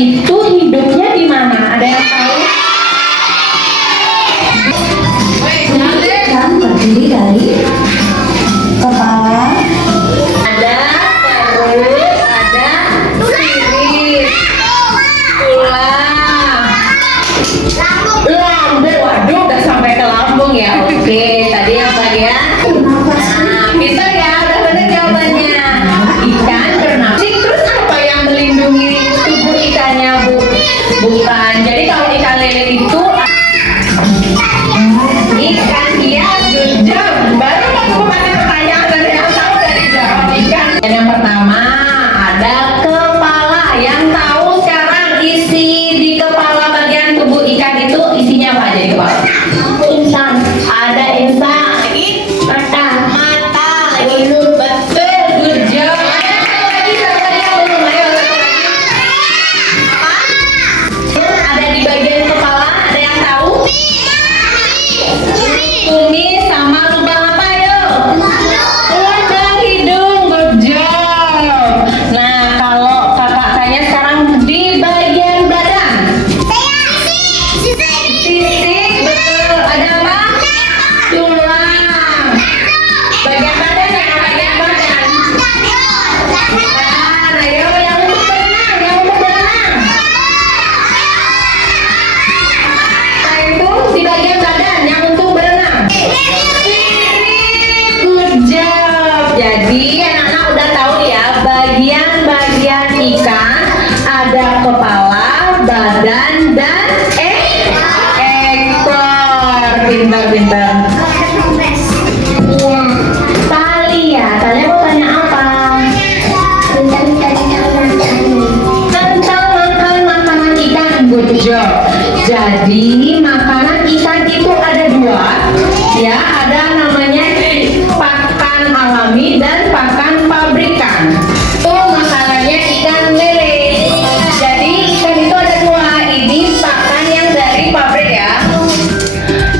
itu hidupnya di mana? Ada yang tahu? Ikan terdiri dari kepala, Ada perut, ada sirip, tulang, lambung. Waduh, udah sampai ke lambung ya. Oke, tadi yang bagian. Nah, pintar ya, udah benar jawabannya. Ikan bernafas. Terus apa yang melindungi tubuh ikannya, Bu? Bukan. Jadi kalau ikan lele itu ikan hias, good job. Baru aku kasih pertanyaan dari yang tahu dari jawab ikan. Yang pertama ada kepala. Yang tahu sekarang isi di kepala bagian tubuh ikan itu isinya apa aja di kepala? Insan. Ada insan. Mata. Mata. Mulut. Betul. Good job. Lagi satu lagi yang belum. Ayo satu lagi. Ada di bagian kepala. Ada yang tahu? Kumis sama lubang apa yo? Lubang hidung, good job. Nah, kalau kakak tanya sekarang di bagian badan. Sisik, betul. Ada apa? Tulang. Bagian badan ya, bagian badan. Nah, ayo yang untuk berenang, yang untuk berenang. Nah, itu di bagian badan yang untuk berenang. Good job. Jadi anak-anak udah tahu ya bagian-bagian ikan ada kepala, badan, dan ekor. Pintar-pintar. Iya. Tali ya. Tali mau tanya apa? Tentang makanan ikan. Good job. Jadi makanan ikan itu ada dua, ya, ada namanya pakan alami dan pakan pabrikan. Itu makanannya ikan lele. Jadi ikan itu ada dua, ini pakan yang dari pabrik ya.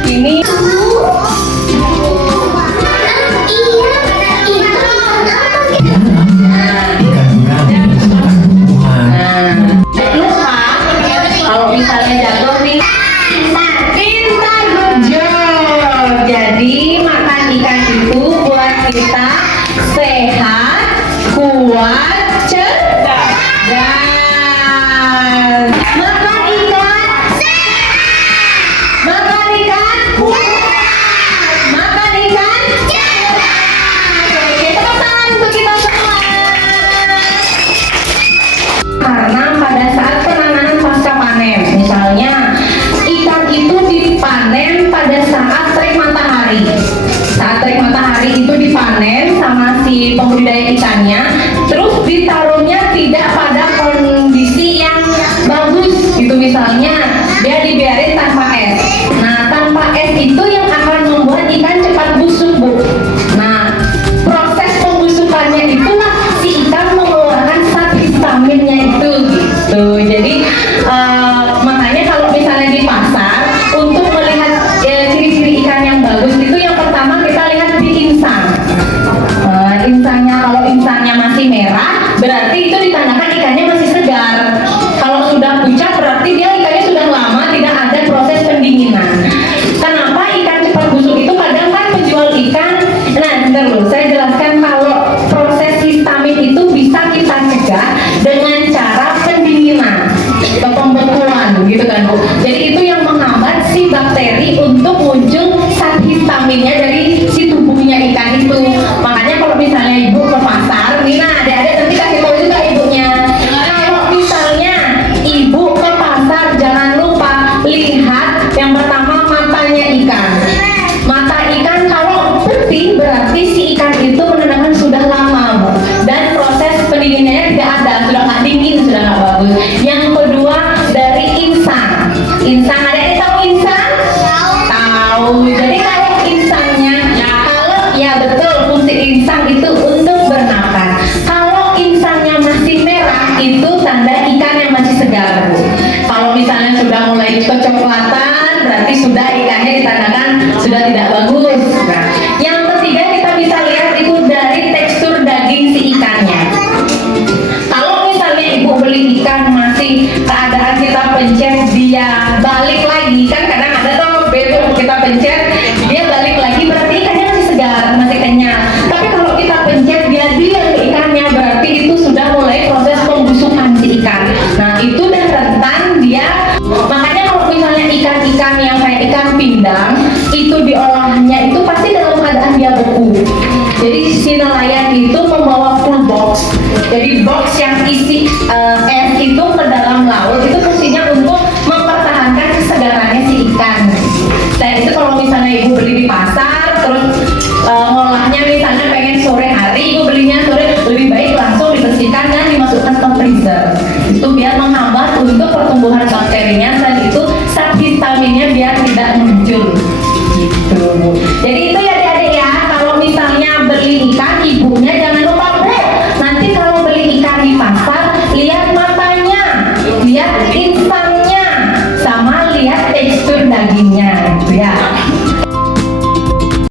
Ini lupa kalau misalnya jatuh nih. Pintar, good job. Jadi makan ikan itu buat kita sehat, kuat, cerdas. Makan ikan sehat. Makan ikan kuat. Makan ikan cerdas. Oke, tepuk tangan untuk kita semua. Karena pada saat penanganan pasca panen, misalnya ikan itu dipanen pada saat terik matahari. Saat terik matahari itu dipanen sama si pembudidaya ikannya, terus ditaruhnya tidak pada kondisi yang bagus, gitu misalnya dia dibiarin tanpa es. Nah, tanpa es itu yang akan membuat ikan cepat busuk, Bu. Nah, proses pembusukannya itulah si ikan mengeluarkan zat histaminnya itu, gitu. Jadi makanya kalau misalnya di pasar untuk melihat ciri-ciri ikan yang bagus itu yang pertama kita lihat di insang. Insangnya, kalau insangnya masih merah berarti itu ditandakan ikannya masih segar. Kalau sudah pucat berarti dia ikannya sudah itu biar menghambat untuk pertumbuhan bakterinya. Selain itu zat histaminnya biar tidak